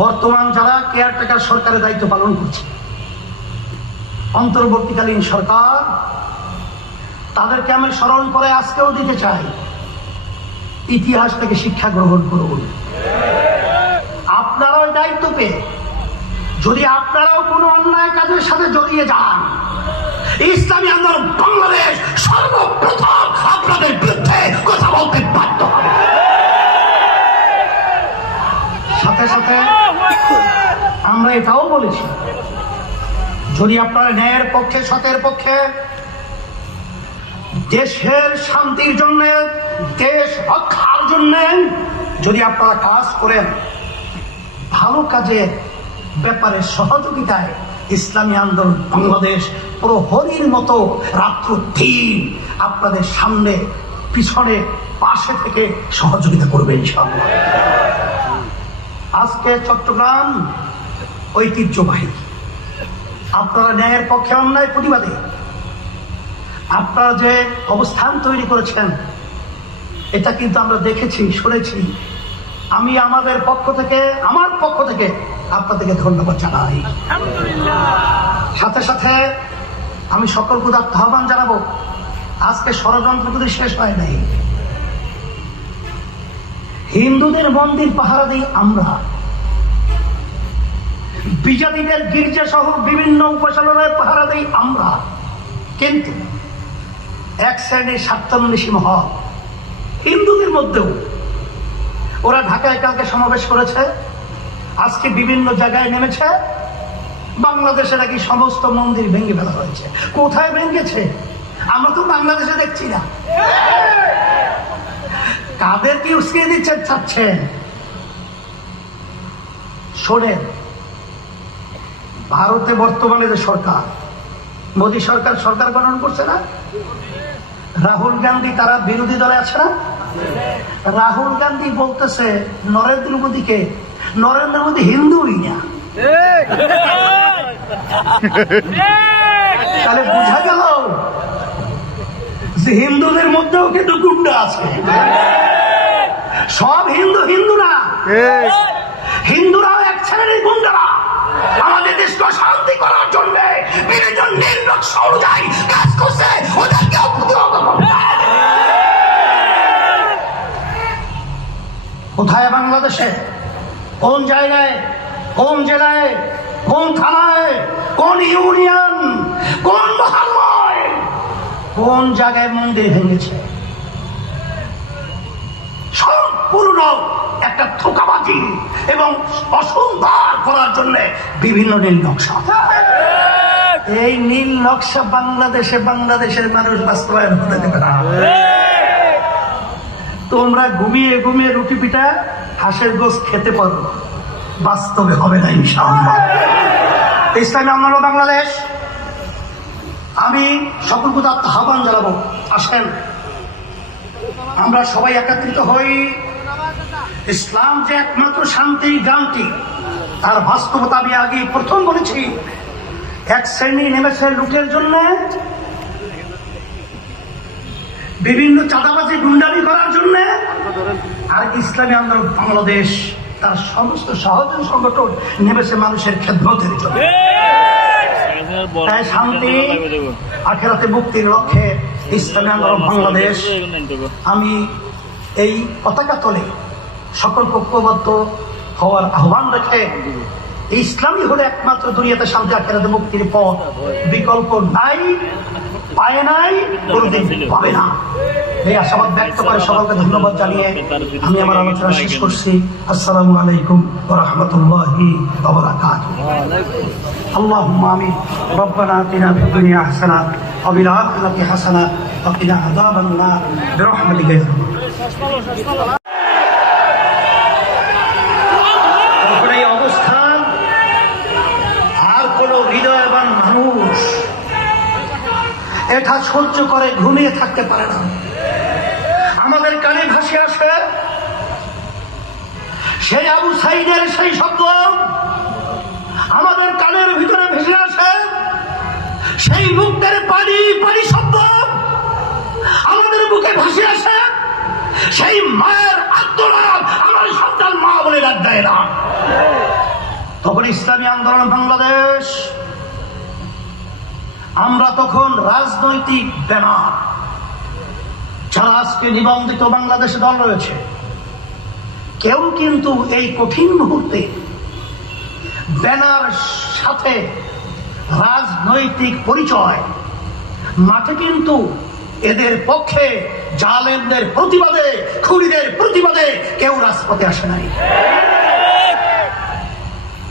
বর্তমান যারা কেয়ারটেকার সরকারের দায়িত্ব পালন করছে, অন্তর্বর্তীকালীন সরকার, তাদেরকে আমি স্মরণ করে আজকেও দিতে চাই, ইতিহাস থেকে শিক্ষা গ্রহণ করুন। আপনারাও দায়িত্ব পেয়ে যদি আপনারাও কোনো অন্যায় কাজের সাথে জড়িয়ে যান, ইসলামী আন্দোলন বাংলাদেশ সর্বপ্রথম আপনাদের বিরুদ্ধে কথা বলতে বাধ্য হবে। সাথে সাথে আমরা এটাও বলেছি, যদি আপনারা ন্যায়ের পক্ষে, সতের পক্ষে, দেশের শান্তির জন্য, দেশ রক্ষার জন্য যদি আপনারা কাজ করেন, ভালো কাজের ব্যাপারে সহযোগিতায় ইসলামী আন্দোলন বাংলাদেশ প্রহরীর মতো রাত্র দিন আপনাদের সামনে, পিছনে, পাশে থেকে সহযোগিতা করবে ইনশাআল্লাহ। আজকে চট্টগ্রাম ঐতিহ্যবাহী, আপনারা ন্যায়ের পক্ষে, অন্যায় প্রতিবাদে আপনারা যে অবস্থান তৈরি করেছেন, এটা কিন্তু আমরা দেখেছি, শুনেছি। আমি আমার পক্ষ থেকে আপনাদেরকে ধন্যবাদ জানাই। সাথে সাথে আমি সকলকে আহ্বান জানাবো, আজকে ষড়যন্ত্র কিন্তু শেষ হয় নাই। হিন্দুদের মন্দির পাহারা দিই আমরা, বিজাতিদের গির্জা সহ বিভিন্ন উপাসনালয় পাহারা দিই আমরা, কিন্তু এক শ্রেণীর স্বার্থান্বেষী মহল হিন্দুদের মধ্যেও, ওরা ঢাকায় কালকে সমাবেশ করেছে, আজকে বিভিন্ন জায়গায় নেমেছে, বাংলাদেশে নাকি সমস্ত মন্দির ভেঙে ফেলা হয়েছে। কোথায় ভেঙেছে আমরা তো বাংলাদেশে দেখছি না। কাদেরকে উস্কিয়ে দিচ্ছে চাচ্ছেন? শোনেন, ভারতে বর্তমানে যে সরকার, মোদী সরকার গঠন করছে না, রাহুল গান্ধী তারা বিরোধী দলে আছে না, রাহুল গান্ধী বলতেছে নরেন্দ্র মোদীকে, নরেন্দ্র মোদী হিন্দুই না। তাহলে বোঝা গেল যে হিন্দুদের মধ্যেও কিন্তু গুন্ডা আছে। সব হিন্দু না, হিন্দুরাও এক শ্রেণীর গুন্ডারা আমাদের দেশকে শান্তি করার জন্য বিভিন্ন নির্লক্ষ্য অনুযায়ী কাজ করছে, ওদেরকে প্রতিহত করতে। কোথায় বাংলাদেশে, কোন জায়গায়, কোন জেলায়, কোন থানায়, কোন ইউনিয়ন, কোন মহল্লায়, কোন জায়গায় মন্দির ভেঙেছে? সম্পূর্ণ একটা ধোঁকাবাজি এবং অসুন্দর করার জন্য বিভিন্ন নীল নকশা। এই নীল নকশা বাংলাদেশের মানুষ বাস্তবায়ন হতে দেবে না। তোমরা ঘুমিয়ে ঘুমিয়ে রুটি পিঠা হাঁসের গোশত খেতে পারো, বাস্তবে হবে না ইনশাআল্লাহ। ইসলামী আন্দোলন বাংলাদেশ, আমি সকলকে আহ্বান জানাবো, আসেন আমরা সবাই একত্রিত হই। ইসলাম যে একমাত্র শান্তির গ্রান্টি, তার বাস্তবতা আমি আগে প্রথম বলেছি। এক শ্রেণী নেমেছে লুটের জন্য, বিভিন্ন চাঁদাবাজি গুন্ডামি করার জন্য, আর ইসলামী আন্দোলন বাংলাদেশ তার সমস্ত সহযোগী সংগঠন নেমেছে মানুষের খেদমতের জন্য। তাই শান্তি আখেরাতে মুক্তির লক্ষ্যে ইসলামী আন্দোলন বাংলাদেশ, আমি এই পতাকা তলে সকল ঐক্যবদ্ধ হওয়ার আহ্বান রেখে, ইসলামই হলো একমাত্র দুনিয়াতে শান্তি আখেরাতে মুক্তির পথ, বিকল্প নাই, পায় নাই, কোনদিন পাবে না। এই আশাবাদ ব্যক্ত করে সকলকে ধন্যবাদ জানিয়ে আমি আমার আলোচনা শেষ করছি। আসসালামু আলাইকুম ওয়া রাহমাতুল্লাহি ওয়া বারাকাতুহু। আল্লাহুম্মা আমিন। রব্বানা আতিনা ফিদ দুনিয়া হাসানাহ ওয়া ফিল আখিরাতি হাসানাহ ওয়া কিনা আযাবান নার বিরহমাতিকা ইয়া আরহামার। এই অবস্থান আর কোন হৃদয়বান মানুষ এটা সহ্য করে ঘুমিয়ে থাকতে পারে না। আমাদের কানে ভাসে আসে সেই আবু সাইদের সেই শব্দ, আমাদের কানের ভিতরে ভেসে আসে সেই মুক্তের পানি পানি শব্দ, আমাদের বুকে ভাসে আসে সেই মায়ের আত্মনাদ, আমার সন্তান মা বলে ডাক দেয় না। তখন ইসলামী আন্দোলন বাংলাদেশ, আমরা তখন রাজনৈতিক ব্যানার, যারা আজকে নিবন্ধিত বাংলাদেশে দল রয়েছে, কেউ কিন্তু এই কঠিন মুহূর্তে ব্যানার সাথে রাজনৈতিক পরিচয় মাঠে কিন্তু এদের পক্ষে, জালেমদের প্রতিবাদে, খুনিদের প্রতিবাদে কেউ রাজপথে আসে নাই।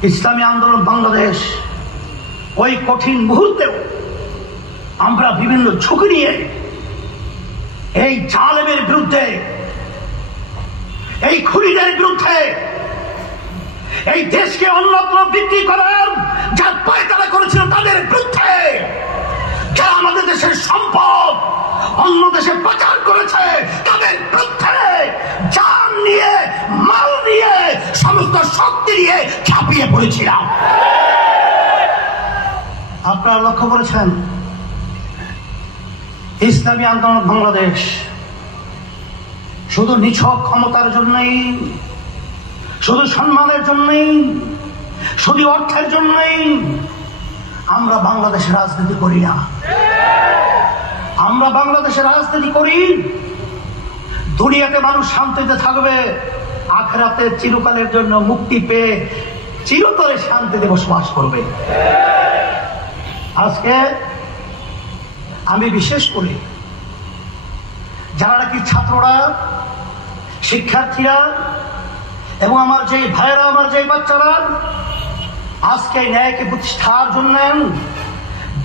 ইসলামী আন্দোলন বাংলাদেশ ওই কঠিন মুহূর্তেও আমরা বিভিন্ন ঝুঁকি নিয়ে এই জালেমের বিরুদ্ধে, এই খুনিদের বিরুদ্ধে, এই দেশকে অন্যত্র বিক্রি করার যার পায়তারা করেছিল তাদের বিরুদ্ধে, যারা আমাদের দেশের সম্পদ অন্য দেশে পাচার করেছে তাদের বিরুদ্ধে জান নিয়ে, মাল নিয়ে, সমস্ত শক্তি নিয়ে ঝাঁপিয়ে পড়েছিলাম। আপনারা লক্ষ্য করেছেন ইসলামী আন্দোলন বাংলাদেশ শুধু নিছক ক্ষমতার জন্যই, শুধু সম্মানের জন্যই, শুধু অর্থের জন্যই আমরা বাংলাদেশে রাজনীতি করি না। আমরা বাংলাদেশে রাজনীতি করি দুনিয়াতে মানুষ শান্তিতে থাকবে, আখিরাতে চিরকালের জন্য মুক্তি পেয়ে চিরতরে শান্তিতে বসবাস করবে। আজকে আমি বিশেষ করে যারা নাকি ছাত্ররা, শিক্ষার্থীরা এবং আমার যে ভাইয়েরা, আমার যে বাচ্চারা আজকে ন্যায়কে প্রতিষ্ঠার জন্য,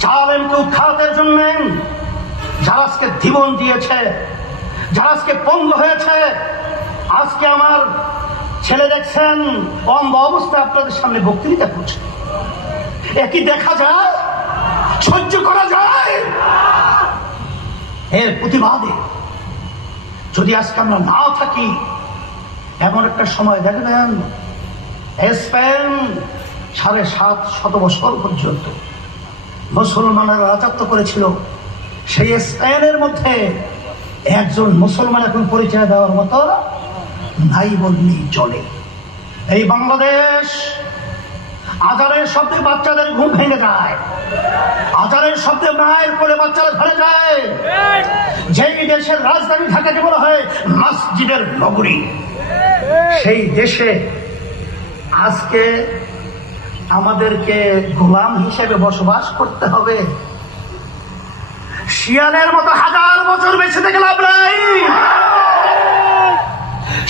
জালেমকে উৎখাতের জন্য যারা আজকে জীবন দিয়েছে, যারা আজকে পঙ্গু হয়েছে, আজকে আমার ছেলে দেখছেন অন্ধ অবস্থায় আপনাদের সামনে বক্তৃতা করছে, একই দেখা যায়, সহ্য করা যায়? এর প্রতিবাদে যদি আজকে আমরা না থাকি, এমন একটা সময় দেখবেন স্পেন 750 বছর পর্যন্ত মুসলমানেরা রাজত্ব করেছিল, সেই স্পেনের মধ্যে একজন মুসলমান এখন পরিচয় দেওয়ার মতো নাই বললেই চলে। এই বাংলাদেশ আজানের শব্দে বাচ্চাদের ঘুম ভেঙে যায়, আজানের শব্দে মায়ের কোলে বাচ্চারা ধরে যায়। যেই দেশের রাজধানী ঢাকাকে বলা হয় মসজিদের নগরী, সেই দেশে আজকে আমাদেরকে গোলাম হিসেবে বসবাস করতে হবে। শিয়ালের মতো 1000 বছর বেঁচে থেকে লাভ নাই,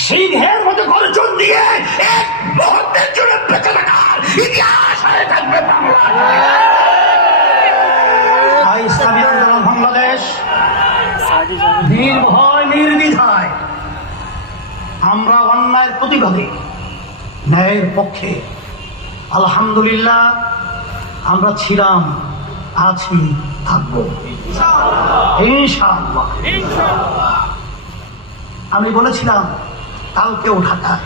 সিংহের মতো গর্জন দিয়ে এক মুহূর্তের জন্য বেঁচে থাকার ইতিহাস হয়ে থাকবে ইসলামী আন্দোলন বাংলাদেশ। নির্ভয় নির্দ্বিধায় আমরা অন্যায়ের প্রতিবাদে, ন্যায়ের পক্ষে আলহামদুলিল্লাহ আমরা ছিলাম, আছি, থাকবো ইনশাআল্লাহ। আমি বলেছিলাম কালকেও ঢাকায়